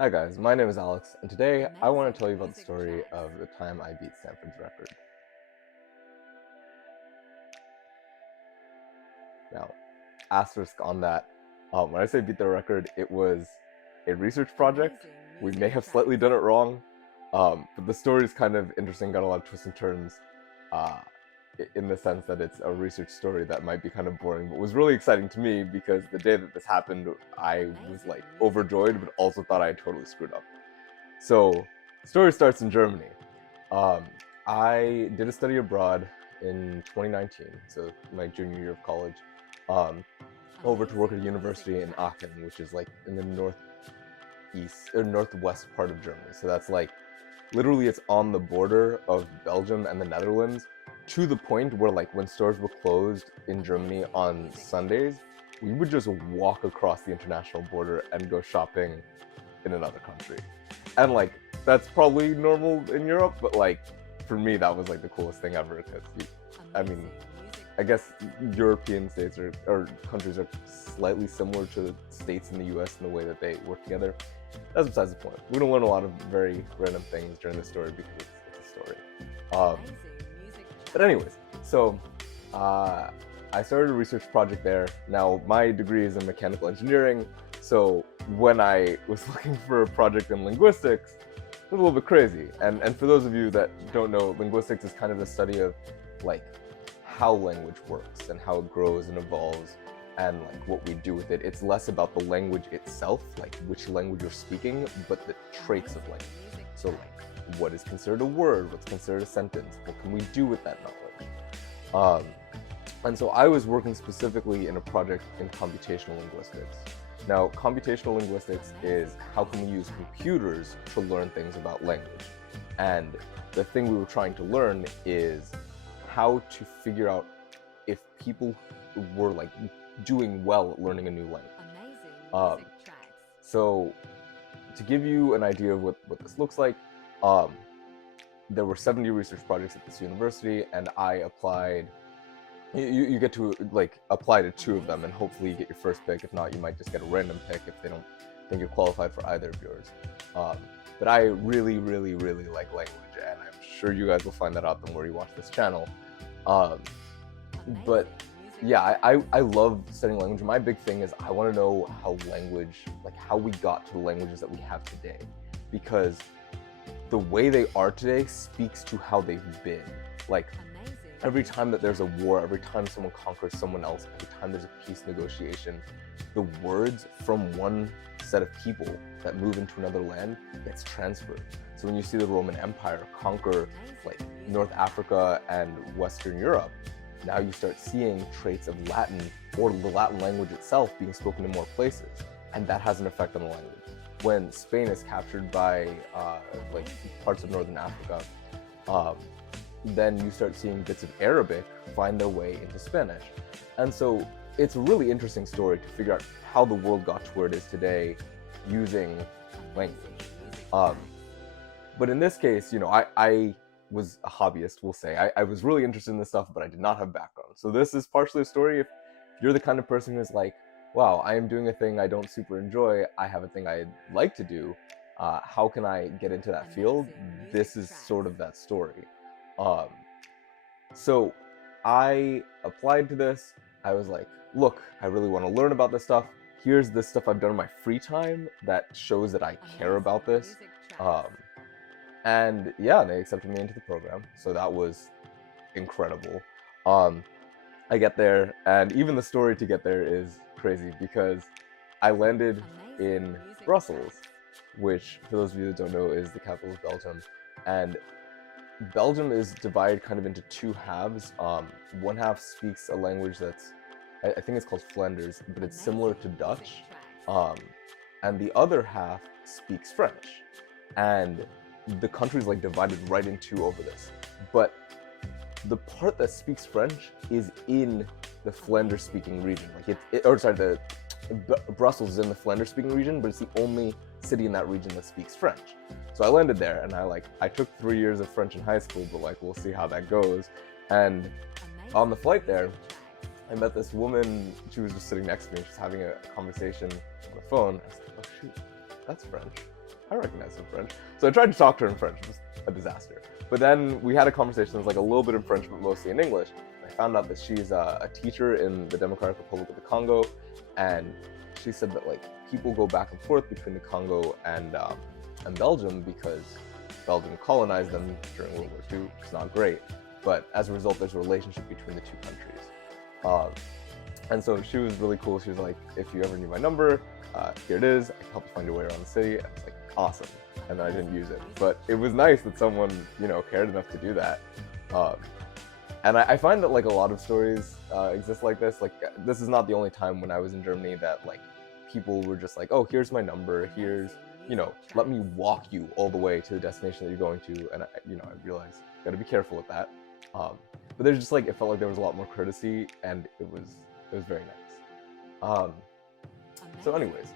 Hi guys, my name is Alex, and today I want to tell you about the story of the time I beat Stanford's record. Now, asterisk on that, when I say beat the record, it was a research project. We may have slightly done it wrong, but the story is kind of interesting, got a lot of twists and turns, uh, in the sense that it's a research story that might be kind of boring, but was really exciting to me because the day that this happened, I was like overjoyed, but also thought I had totally screwed up. So, the story starts in Germany. Um, I did a study abroad in 2019, so my junior year of college, um, over to work at a university in Aachen, which is like in the northeast or northwest part of Germany. So that's like literally it's on the border of Belgium and the Netherlands, to the point where like when stores were closed in Germany on Sundays, we would just walk across the international border and go shopping in another country. And like that's probably normal in Europe, but like for me that was like the coolest thing ever because I mean I guess European states or countries are slightly similar to states in the US in the way that they work together. That's besides the point. We're gonna learn a lot of very random things during this story because it's a story. Um, but anyways, so uh, I started a research project there. Now my degree is in mechanical engineering, so when I was looking for a project in linguistics, it was a little bit crazy. And for those of you that don't know, linguistics is kind of the study of like how language works and how it grows and evolves and like what we do with it. It's less about the language itself, like which language you're speaking, but the traits of language. So like what is considered a word, what's considered a sentence, what can we do with that knowledge? And so I was working specifically in a project in computational linguistics. Now, computational linguistics is how can we use computers to learn things about language. And the thing we were trying to learn is how to figure out if people were like doing well at learning a new language. Um, so to give you an idea of what this looks like, um, there were 70 research projects at this university, and I applied. You get to like apply to 2 of them, and hopefully you get your first pick. If not, you might just get a random pick if they don't think you're qualified for either of yours. But I really, really, really like language, and I'm sure you guys will find that out the more you watch this channel. Um, but yeah, I love studying language. My big thing is I want to know how language, like how we got to the languages that we have today, because the way they are today speaks to how they've been. Like every time that there's a war, every time someone conquers someone else, every time there's a peace negotiation, the words from one set of people that move into another land gets transferred. So when you see the Roman Empire conquer like North Africa and Western Europe, now you start seeing traits of Latin or the Latin language itself being spoken in more places, and that has an effect on the language. When Spain is captured by like parts of Northern Africa, then you start seeing bits of Arabic find their way into Spanish. And so it's a really interesting story to figure out how the world got to where it is today using language. But in this case, you know, I was a hobbyist, we'll say. I was really interested in this stuff, but I did not have background. So this is partially a story if you're the kind of person who's like, wow, I am doing a thing I don't super enjoy, I have a thing I'd like to do, how can I get into that field? This is sort of that story. Um, so I applied to this. I was like, look, I really want to learn about this stuff. Here's the stuff I've done in my free time that shows that I care about this. And yeah, they accepted me into the program. So that was incredible. I get there, and even the story to get there is crazy because I landed in Brussels, which, for those of you that don't know, is the capital of Belgium. And Belgium is divided kind of into 2 halves. One half speaks a language that's, I think it's called Flanders, but it's similar to Dutch. And the other half speaks French. And the country's like divided right in 2 over this. But the part that speaks French is in the Flanders speaking region. Like Brussels is in the Flanders speaking region, but it's the only city in that region that speaks French. So I landed there, and I took 3 years of French in high school, but like we'll see how that goes. And on the flight there, I met this woman. She was just sitting next to me. She was having a conversation on the phone. I was like, oh shoot, that's French. I recognize some French. So I tried to talk to her in French. It was a disaster. But then we had a conversation that was like a little bit in French, but mostly in English. I found out that she's a teacher in the Democratic Republic of the Congo, and she said that like people go back and forth between the Congo and Belgium because Belgium colonized them during World War II, which is not great. But as a result, there's a relationship between the two countries. And so she was really cool. She was like, if you ever need my number, here it is. I can help you find your way around the city. And I was like, awesome. And then I didn't use it. But it was nice that someone, cared enough to do that. And I find that like a lot of stories exist like this. Like this is not the only time when I was in Germany that like people were just like, oh, here's my number. Here's, let me walk you all the way to the destination that you're going to. And I realized you got to be careful with that. But there's just like, it felt like there was a lot more courtesy, and it was very nice. So anyways,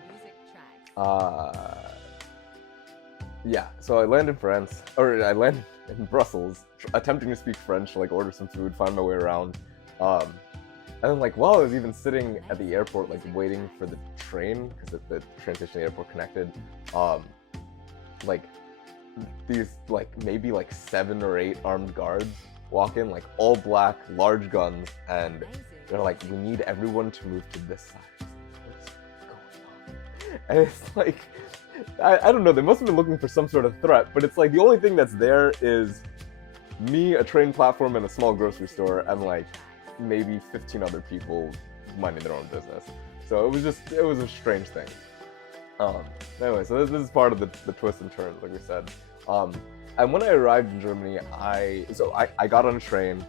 yeah, so I land in France, or I land in Brussels, attempting to speak French, like order some food, find my way around. And then like while I was even sitting at the airport, like waiting for the train, because the train station and the airport connected, like these like maybe like 7 or 8 armed guards walk in, like all black, large guns, and they're like, we need everyone to move to this side. What's going on? And it's like, I don't know, they must have been looking for some sort of threat, but it's like the only thing that's there is me, a train platform, and a small grocery store, and like maybe 15 other people minding their own business. So it was a strange thing. Anyway, so this is part of the twists and turns, like we said. And when I arrived in Germany, I got on a train,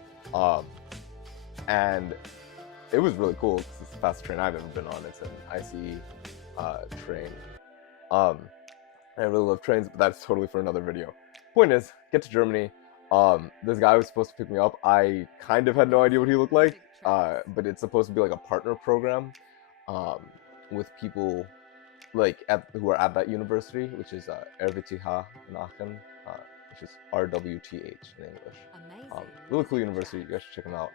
and it was really cool. It's the fastest train I've ever been on. It's an ICE train. I really love trains, but that's totally for another video. Point is, get to Germany. This guy was supposed to pick me up. I kind of had no idea what he looked like, but it's supposed to be like a partner program with people like who are at that university, which is RWTH in Aachen, which is RWTH in English. Really cool university. You guys should check them out.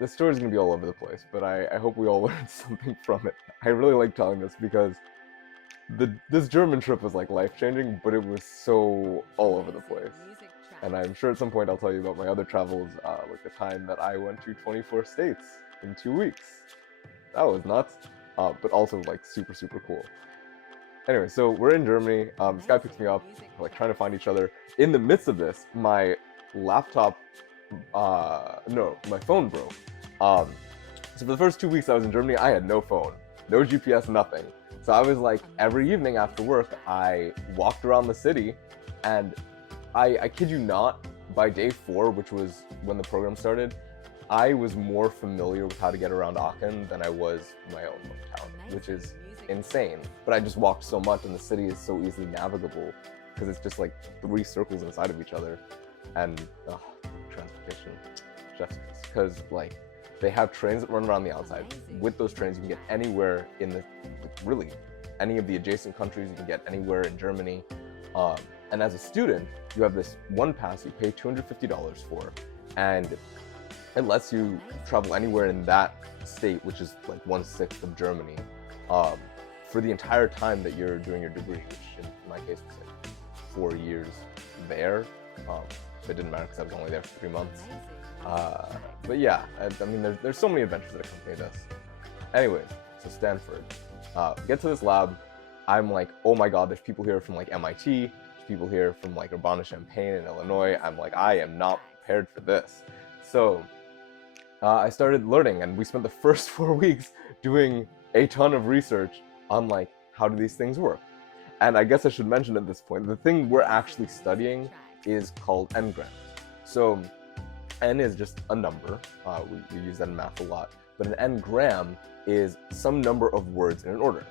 This story is going to be all over the place, but I hope we all learned something from it. I really like telling this because this German trip was like life-changing, but it was so all over the place. And I'm sure at some point I'll tell you about my other travels, like the time that I went to 24 states in 2 weeks. That was nuts, but also like super, super cool. Anyway, so we're in Germany. This guy picks me up, we're like trying to find each other. In the midst of this, my laptop, my phone broke. So for the first 2 weeks I was in Germany, I had no phone, no GPS, nothing. So I was like, every evening after work, I walked around the city, and I kid you not, by day 4, which was when the program started, I was more familiar with how to get around Aachen than I was my own hometown, which is insane. But I just walked so much, and the city is so easily navigable because it's just like 3 circles inside of each other. And transportation, just because like they have trains that run around the outside. With those trains, you can get anywhere in the really any of the adjacent countries. You can get anywhere in Germany. And as a student, you have this one pass you pay $250 for, and it lets you travel anywhere in that state, which is like 1/6 of Germany, for the entire time that you're doing your degree, which in my case was like 4 years there. It didn't matter because I was only there for 3 months. But yeah, I mean, there's so many adventures that accompany this. Anyways, so Stanford. Get to this lab. I'm like, oh my god, there's people here from like MIT. There's people here from like Urbana-Champaign in Illinois. I'm like, I am not prepared for this. So I started learning, and we spent the first 4 weeks doing a ton of research on like, how do these things work? And I guess I should mention at this point, the thing we're actually studying is called n-grams. So n is just a number. We use that in math a lot. But an n-gram is some number of words in an order.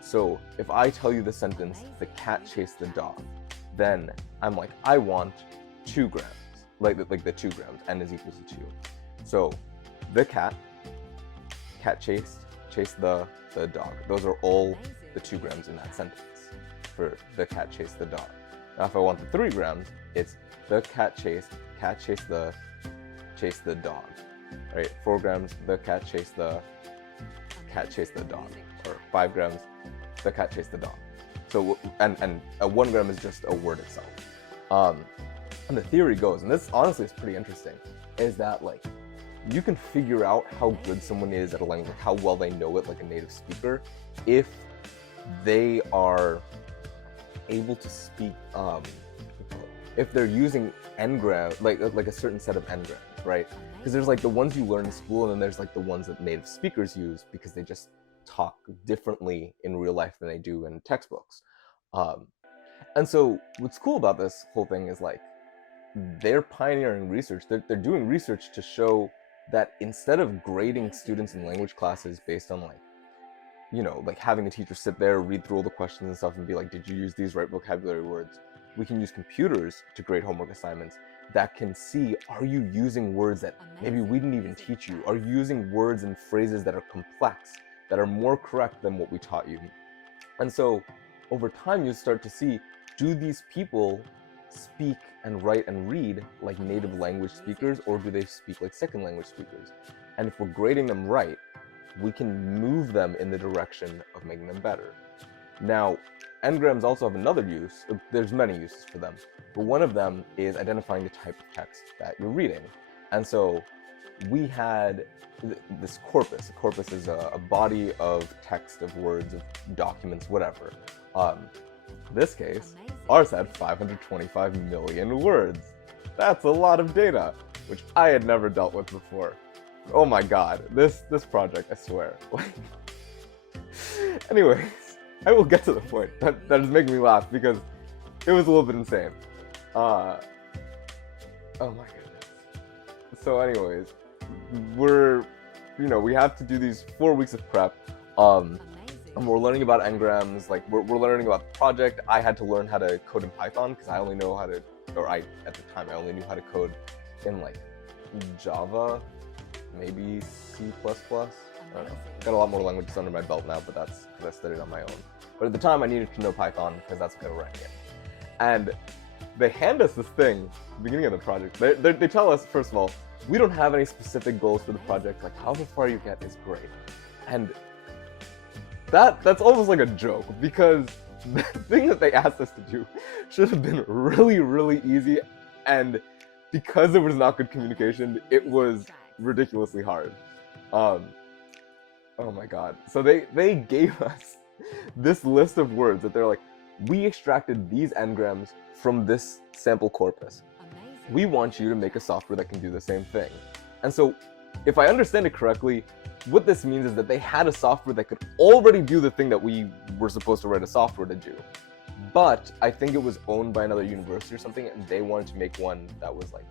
So if I tell you the sentence, the cat chased the dog, then I'm like, I want 2 grams. Like the 2 grams, n is equal to 2. So the cat chased the dog. Those are all the 2 grams in that sentence for the cat chased the dog. Now if I want the 3 grams, it's the cat chased the dog. Right? 4 grams, the cat chased the dog. Or 5 grams, the cat chased the dog. So, and a 1 gram is just a word itself. And the theory goes, and this honestly is pretty interesting, is that like you can figure out how good someone is at a language, like how well they know it, like a native speaker, if they are able to speak, if they're using n-gram, like a certain set of n-grams, right? Because there's like the ones you learn in school, and then there's like the ones that native speakers use because they just talk differently in real life than they do in textbooks. And so what's cool about this whole thing is like they're pioneering research. They're doing research to show that instead of grading students in language classes based on like, you know, like having a teacher sit there, read through all the questions and stuff and be like, did you use these right vocabulary words? We can use computers to grade homework assignments that can see, are you using words that maybe we didn't even teach you? Are you using words and phrases that are complex, that are more correct than what we taught you? And so over time, you start to see, do these people speak and write and read like native language speakers, or do they speak like second language speakers? And if we're grading them right, we can move them in the direction of making them better. Now, n-grams also have another use. There's many uses for them, but one of them is identifying the type of text that you're reading. And so we had this corpus. A corpus is a body of text, of words, of documents, whatever. In this case, ours had 525 million words. That's a lot of data, which I had never dealt with before. Oh my god, this project, I swear. Anyways, I will get to the point. That is making me laugh because it was a little bit insane. Oh my goodness. So anyways, we have to do these 4 weeks of prep. And we're learning about n-grams, like we're learning about the project. I had to learn how to code in Python because I only know how to, at the time I only knew how to code in like Java, maybe C++. I don't know. Got a lot more languages under my belt now, but that's because I studied on my own. But at the time I needed to know Python because that's what they were writing in. And they hand us this thing at the beginning of the project. They tell us, first of all, we don't have any specific goals for the project, like however far you get is great. And that's almost like a joke, because the thing that they asked us to do should have been really, really easy, and because there was not good communication, it was ridiculously hard. Oh my god. So they gave us this list of words that they're like, we extracted these n-grams from this sample corpus. We want you to make a software that can do the same thing. And so, if I understand it correctly, what this means is that they had a software that could already do the thing that we were supposed to write a software to do. But I think it was owned by another university or something, and they wanted to make one that was like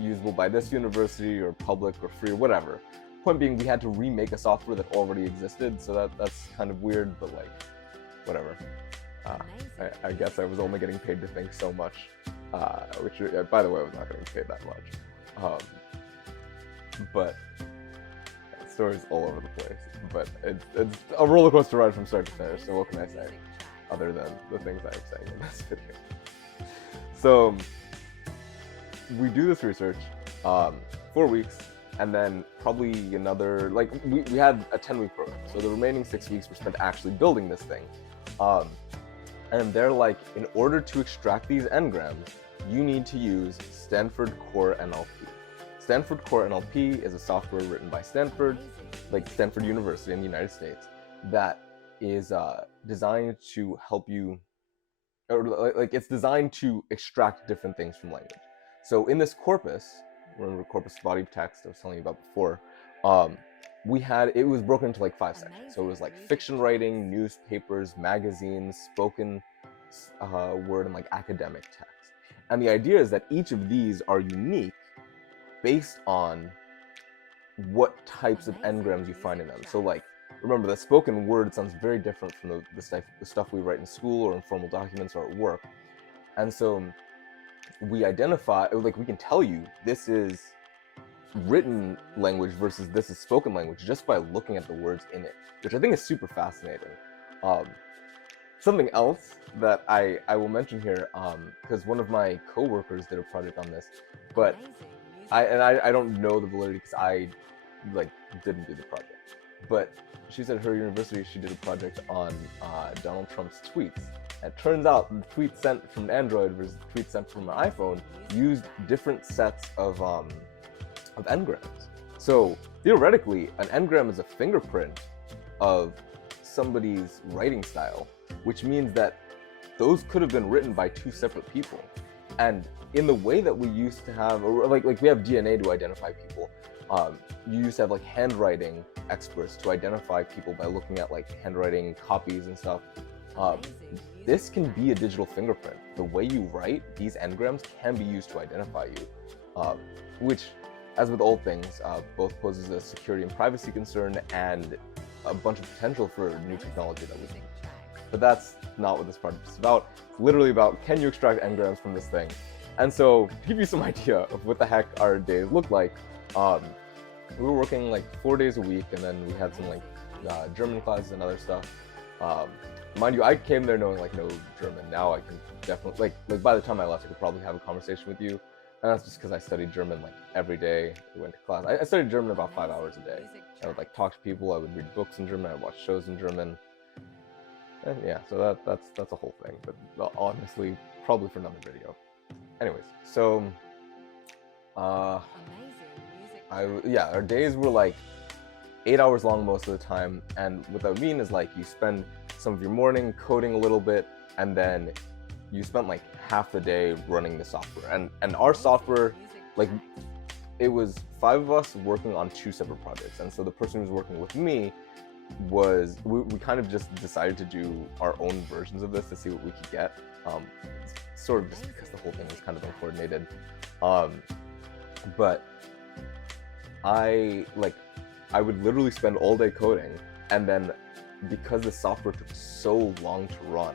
usable by this university or public or free or whatever. Point being, we had to remake a software that already existed, so that's kind of weird, but like, whatever. I guess I was only getting paid to think so much, which, by the way, I was not getting paid that much. But stories all over the place. But it's a roller coaster ride from start to finish, so what can I say other than the things I'm saying in this video? So we do this research, 4 weeks, and then probably another, like we had a 10-week program, so the remaining 6 weeks were spent actually building this thing. And they're like, in order to extract these n-grams, you need to use Stanford Core NLP. Stanford Core NLP is a software written by Stanford, like Stanford University in the United States, that is designed to help you, or like it's designed to extract different things from language. So in this corpus, remember corpus body of text I was telling you about before, it was broken into like 5 sections. So it was like fiction writing, newspapers, magazines, spoken word, and like academic text. And the idea is that each of these are unique based on what types of n-grams you find in them. So like, remember that spoken word sounds very different from the stuff we write in school or in formal documents or at work. And so we identify, like we can tell you this is written language versus this is spoken language just by looking at the words in it, which I think is super fascinating. Something else that I will mention here, because one of my coworkers did a project on this, but I don't know the validity because I like didn't do the project. But she said at her university she did a project on Donald Trump's tweets. And it turns out the tweet sent from Android versus the tweet sent from an iPhone used different sets of engrams. So theoretically, an engram is a fingerprint of somebody's writing style, which means that those could have been written by two separate people. And in the way that we used to have, or like we have DNA to identify people, you used to have like handwriting experts to identify people by looking at like handwriting copies and stuff. This can be a digital fingerprint. The way you write, these engrams can be used to identify you, which, as with all things, both poses a security and privacy concern and a bunch of potential for new technology that we need. But that's not what this project is about. It's literally about, can you extract engrams from this thing? And so, to give you some idea of what the heck our days look like, we were working like 4 days a week, and then we had some like German classes and other stuff. Mind you, I came there knowing like no German. Now I can definitely, like by the time I left, I could probably have a conversation with you. And that's just because I studied German like every day. I went to class. I studied German about 5 hours a day. I would like talk to people. I would read books in German. I would watch shows in German. And yeah, so that's a whole thing. But honestly, probably for another video. Anyways, so our days were like 8 hours long most of the time. And what that would mean is like you spend some of your morning coding a little bit, and then you spent like half the day running the software. And our software, like, it was 5 of us working on 2 separate projects. And so the person who was working with me was, we kind of just decided to do our own versions of this to see what we could get. Sort of just because the whole thing was kind of uncoordinated. But I would literally spend all day coding, and then because the software took so long to run,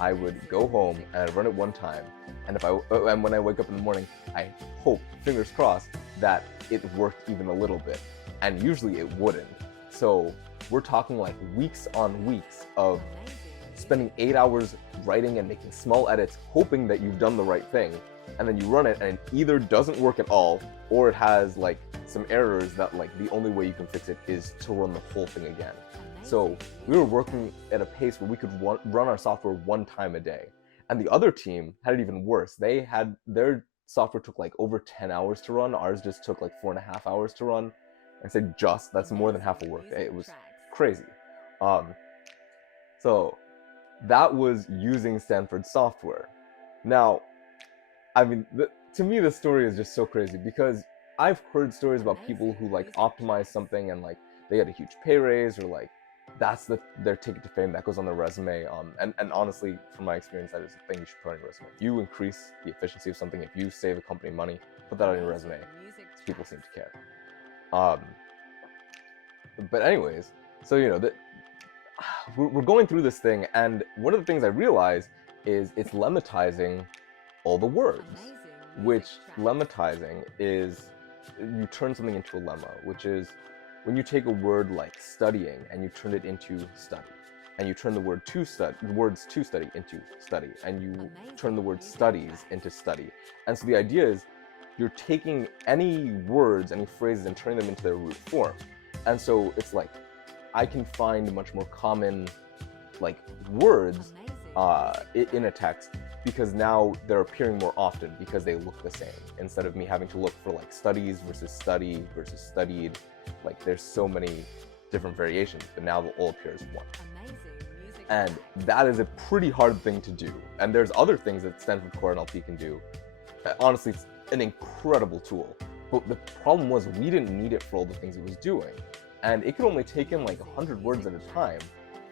I would go home and I'd run it one time, and when I wake up in the morning, I hope, fingers crossed, that it worked even a little bit, and usually it wouldn't. So we're talking like weeks on weeks of spending 8 hours writing and making small edits, hoping that you've done the right thing, and then you run it and it either doesn't work at all, or it has like some errors that like the only way you can fix it is to run the whole thing again. So we were working at a pace where we could run our software 1 time a day. And the other team had it even worse. They had, their software took like over 10 hours to run. Ours just took like 4.5 hours to run. I said just, that's more than half a work day. It was crazy. So that was using Stanford software. Now, I mean, to me, the story is just so crazy because I've heard stories about people who like optimize something and like they get a huge pay raise, or like that's their ticket to fame that goes on their resume. And honestly, from my experience, that is the thing you should put on your resume. If you increase the efficiency of something, if you save a company money, put that on your resume, because people seem to care. But anyways, so you know, we're going through this thing, and one of the things I realized is it's lemmatizing all the words, which lemmatizing is you turn something into a lemma, which is when you take a word like studying and you turn it into study, and you turn the words to study into study, and you turn the word studies into study. And so the idea is you're taking any words, any phrases, and turning them into their root form. And so it's like I can find much more common like words in a text, because now they're appearing more often because they look the same, instead of me having to look for like studies versus study versus studied. Like there's so many different variations, but now they'll all appear as one. And that is a pretty hard thing to do. And there's other things that Stanford Core NLP can do. Honestly, it's an incredible tool. But the problem was we didn't need it for all the things it was doing. And it could only take in like 100 words at a time,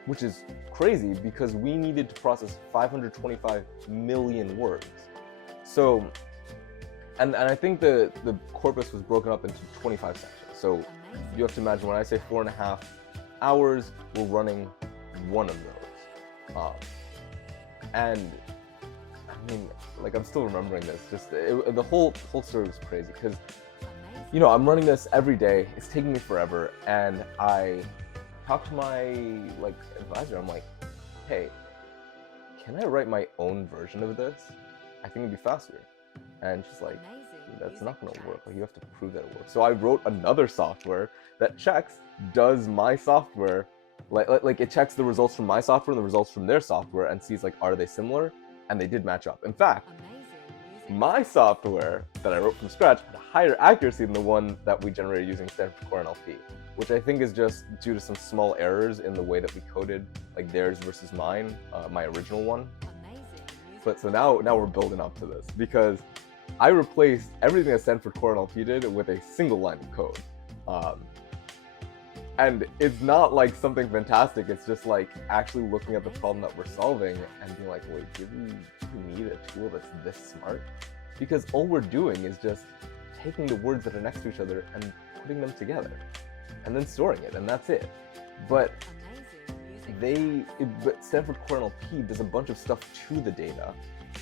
which is crazy because we needed to process 525 million words. So, and I think the corpus was broken up into 25 sections. So you have to imagine when I say 4.5 hours, we're running one of those. And I mean, like I'm still remembering this. Just the whole story was crazy because, you know, I'm running this every day. It's taking me forever, and I talked to my like advisor. I'm like, hey, can I write my own version of this? I think it'd be faster. And she's like, that's not going to work. Like, you have to prove that it works. So I wrote another software that does my software, like it checks the results from my software and the results from their software and sees like, are they similar? And they did match up. In fact, my software that I wrote from scratch had a higher accuracy than the one that we generated using Stanford Core NLP, which I think is just due to some small errors in the way that we coded like theirs versus mine, my original one. But so now we're building up to this, because I replaced everything that Stanford Core NLP did with a single line of code. And it's not like something fantastic, it's just like actually looking at the problem that we're solving and being like, wait, do we need a tool that's this smart? Because all we're doing is just taking the words that are next to each other and putting them together and then storing it, and that's it. But Stanford Core NLP does a bunch of stuff to the data,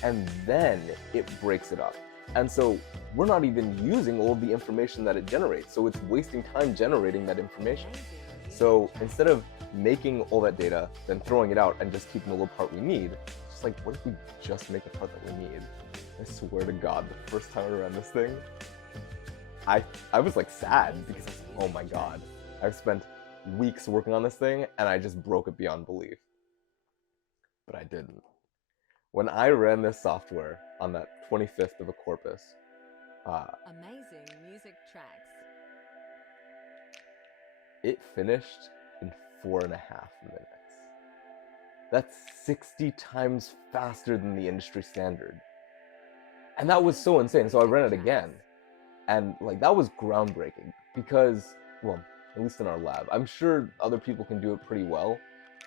and then it breaks it up. And so we're not even using all of the information that it generates, so it's wasting time generating that information. So instead of making all that data, then throwing it out and just keeping the little part we need, it's just like, what if we just make the part that we need? I swear to God, the first time I ran this thing, I was like sad, because I was like, oh my God, I've spent weeks working on this thing and I just broke it beyond belief. But I didn't. When I ran this software on that 25th of a corpus, amazing music tracks. It finished in 4.5 minutes. That's 60 times faster than the industry standard. And that was so insane. So I ran it again. And like, that was groundbreaking, because, well, at least in our lab, I'm sure other people can do it pretty well,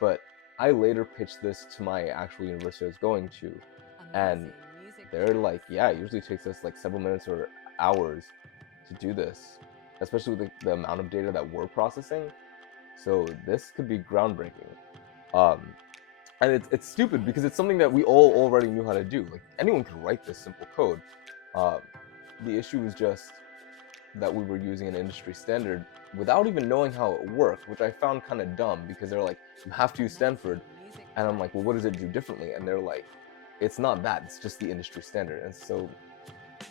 but I later pitched this to my actual university I was going to, and they're like, yeah, it usually takes us like several minutes or hours to do this, especially with the amount of data that we're processing. So this could be groundbreaking. And it's stupid, because it's something that we all already knew how to do. Like, anyone can write this simple code. The issue was just that we were using an industry standard without even knowing how it worked, which I found kind of dumb, because they're like, you have to use Stanford. And I'm like, well, what does it do differently? And they're like, it's not that, it's just the industry standard. And so,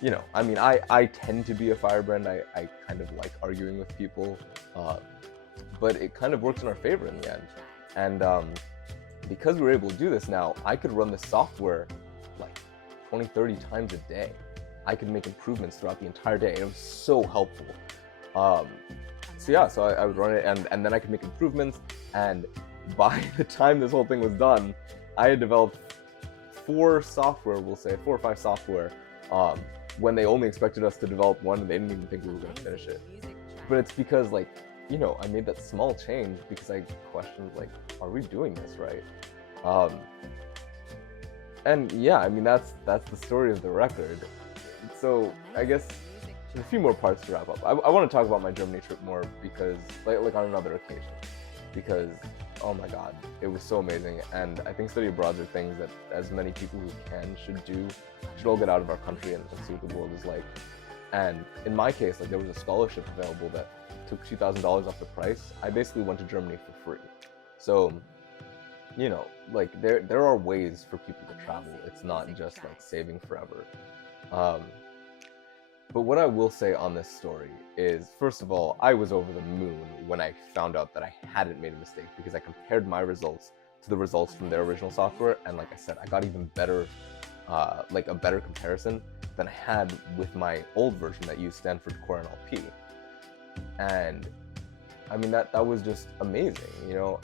you know, I mean, I tend to be a firebrand. I kind of like arguing with people, but it kind of works in our favor in the end. And because we're able to do this now, I could run this software like 20, 30 times a day. I could make improvements throughout the entire day. It was so helpful. So yeah, so I would run it, and then I could make improvements. And by the time this whole thing was done, I had developed 4 or 5 software, when they only expected us to develop one, and they didn't even think we were going to finish it. But it's because, like, you know, I made that small change because I questioned, like, are we doing this right? And yeah, I mean, that's the story of the record. So I guess there's a few more parts to wrap up. I want to talk about my Germany trip more, because like on another occasion, because oh my God, it was so amazing. And I think study abroads are things that as many people who can should do. Should all get out of our country and see what the world is like. And in my case, like, there was a scholarship available that took $2,000 off the price. I basically went to Germany for free. So, you know, like, there are ways for people to travel. It's not just like saving forever. But what I will say on this story is, first of all, I was over the moon when I found out that I hadn't made a mistake, because I compared my results to the results from their original software, and like I said, I got even better, like a better comparison than I had with my old version that used Stanford Core NLP. And I mean, that was just amazing, you know?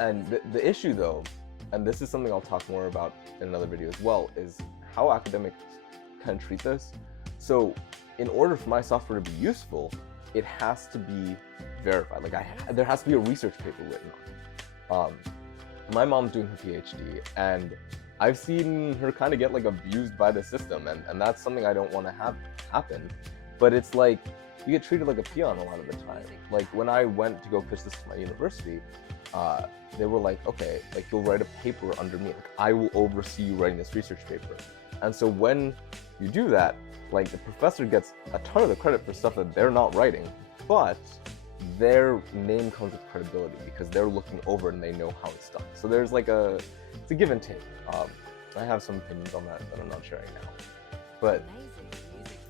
And the issue, though, and this is something I'll talk more about in another video as well, is how academics can treat this. So in order for my software to be useful, it has to be verified. Like, there has to be a research paper written on it. My mom's doing her PhD, and I've seen her kind of get like abused by the system, and that's something I don't want to have happen. But it's like, you get treated like a peon a lot of the time. Like, when I went to go pitch this to my university, they were like, okay, like, you'll write a paper under me. Like, I will oversee you writing this research paper. And so when you do that, like, the professor gets a ton of the credit for stuff that they're not writing, but their name comes with credibility because they're looking over and they know how it's done. So there's like it's a give and take. I have some opinions on that I'm not sharing now. But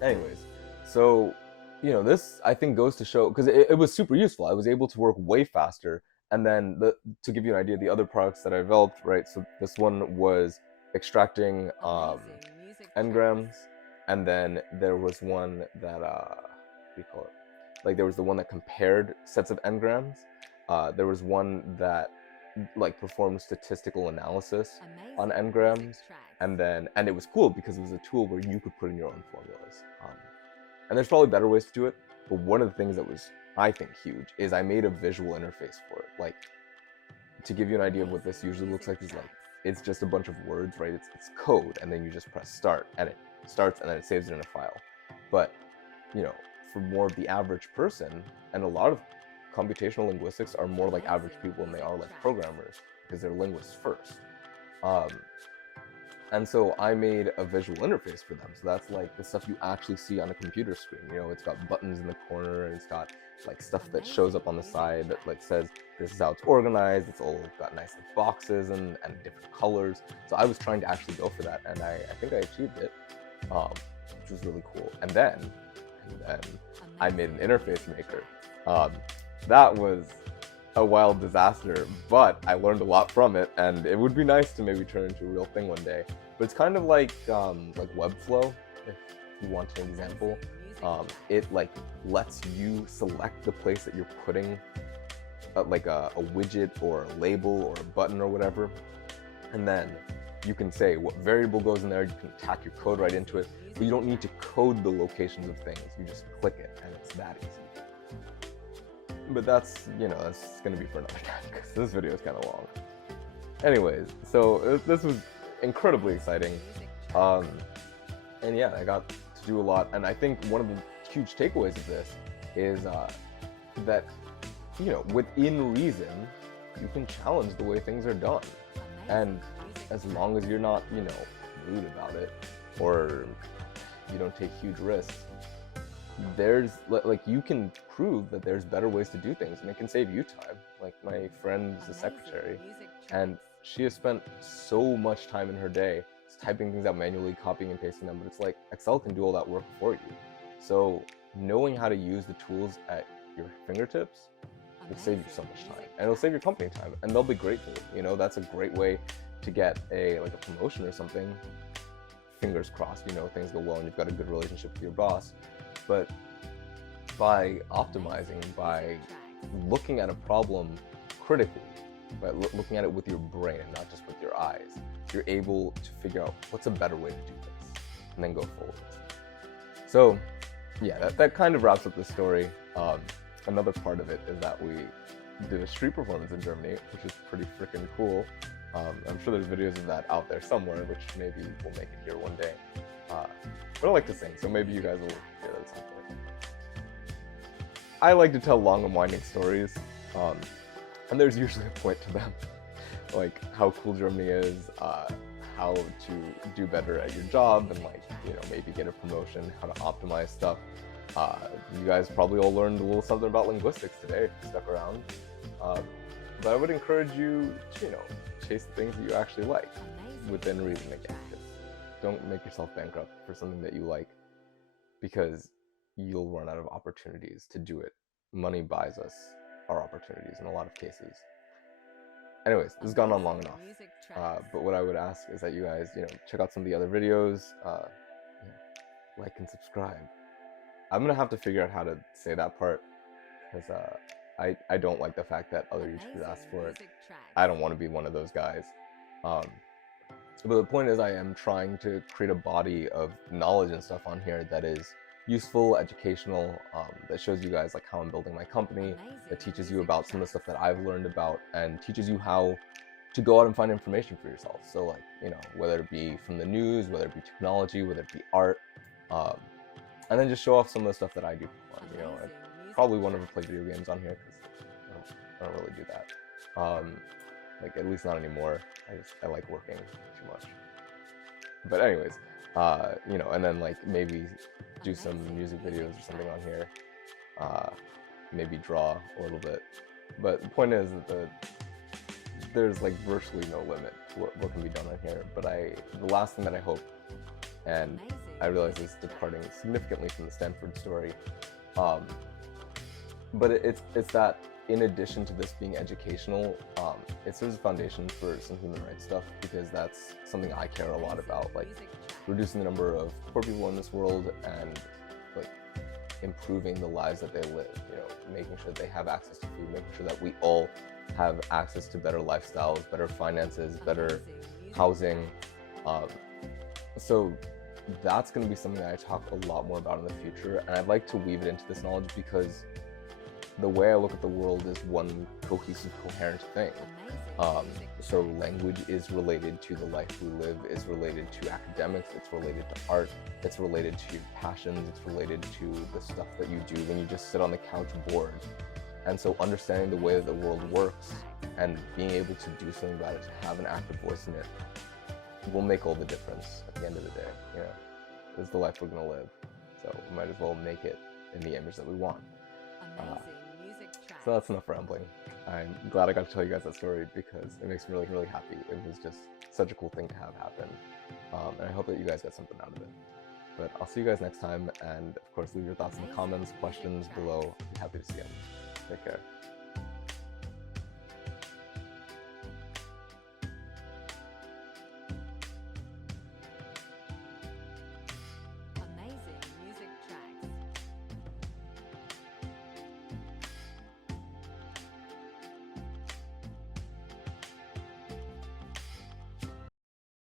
Anyways, so this I think goes to show, because it was super useful. I was able to work way faster. And then to give you an idea, the other products that I developed, right? So this one was extracting Amazing music tracks. engrams, and then there was one that what do you call it? Like there was the one that compared sets of engrams. There was one that like performed statistical analysis on Amazing music engrams, tracks. and it was cool because it was a tool where you could put in your own formulas. And there's probably better ways to do it, but one of the things that was, I think, huge is I made a visual interface for it. Like, to give you an idea of what this usually looks like, is like it's just a bunch of words, right? It's code, and then you just press start, and it starts, and then it saves it in a file. But for more of the average person, and a lot of computational linguistics are more like average people than they are like programmers, because they're linguists first. Um, and so I made a visual interface for them. So that's like the stuff you actually see on a computer screen. It's got buttons in the corner, and it's got like stuff that shows up on the side that like says this is how it's organized. It's all got nice like boxes and different colors. So I was trying to actually go for that, and I think I achieved it, which was really cool. And then I made an interface maker. That was a wild disaster, but I learned a lot from it, and it would be nice to maybe turn into a real thing one day. But it's kind of like Webflow, if you want an example. It like lets you select the place that you're putting like a widget or a label or a button or whatever, and then you can say what variable goes in there. You can tack your code right into it, but you don't need to code the locations of things. You just click it, and it's that easy. But that's going to be for another time, because this video is kind of long. Anyways, so this was incredibly exciting. And yeah, I got to do a lot. And I think one of the huge takeaways of this is that, within reason, you can challenge the way things are done. And as long as you're not, rude about it, or you don't take huge risks, there's like you can prove that there's better ways to do things, and it can save you time. Like my friend's a secretary, and she has spent so much time in her day typing things out manually, copying and pasting them, but it's like Excel can do all that work for you. So knowing how to use the tools at your fingertips will save you so much time, and it'll save your company time, and they'll be grateful. That's a great way to get a promotion or something. Fingers crossed, things go well and you've got a good relationship with your boss. But by optimizing, by looking at a problem critically, by looking at it with your brain and not just with your eyes, you're able to figure out what's a better way to do this, and then go forward. So yeah, that kind of wraps up the story. Another part of it is that we did a street performance in Germany, which is pretty freaking cool. I'm sure there's videos of that out there somewhere, which maybe we'll make it here one day. But I like to sing, so maybe you guys will hear that at some point. I like to tell long and winding stories, and there's usually a point to them, like how cool Germany is, how to do better at your job, and maybe get a promotion, how to optimize stuff. You guys probably all learned a little something about linguistics today if you stuck around. But I would encourage you to, chase the things that you actually like, within reason again. Don't make yourself bankrupt for something that you like, because you'll run out of opportunities to do it. Money buys us our opportunities in a lot of cases. Anyways, this has gone on long enough. But what I would ask is that you guys, check out some of the other videos, like and subscribe. I'm gonna have to figure out how to say that part, because I don't like the fact that other YouTubers ask for it. I don't want to be one of those guys. But the point is, I am trying to create a body of knowledge and stuff on here that is useful, educational, that shows you guys like how I'm building my company, that teaches you about some of the stuff that I've learned about, and teaches you how to go out and find information for yourself. So like, whether it be from the news, whether it be technology, whether it be art, and then just show off some of the stuff that I do for fun. I probably won't ever play video games on here, because I don't really do that. Like, at least not anymore. I like working too much. But anyways, and then like maybe do some music videos or something on here. Maybe draw a little bit. But the point is that there's like virtually no limit to what can be done on here. But the last thing that I hope, and I realize is departing significantly from the Stanford story. But it's that in addition to this being educational, it serves a foundation for some human rights stuff, because that's something I care a lot about, like reducing the number of poor people in this world and like improving the lives that they live, you know, making sure they have access to food, making sure that we all have access to better lifestyles, better finances, better housing. So that's going to be something that I talk a lot more about in the future, and I'd like to weave it into this knowledge because the way I look at the world is one cohesive, coherent thing. So language is related to the life we live, is related to academics, it's related to art, it's related to passions, it's related to the stuff that you do when you just sit on the couch bored. And so understanding the way that the world works and being able to do something about it, to have an active voice in it, will make all the difference at the end of the day. You know, this is the life we're gonna live, so we might as well make it in the image that we want. So that's enough rambling. I'm glad I got to tell you guys that story because it makes me really, really happy. It was just such a cool thing to have happen. And I hope that you guys got something out of it. But I'll see you guys next time, and of course leave your thoughts in the comments, questions below. I'd be happy to see them. Take care.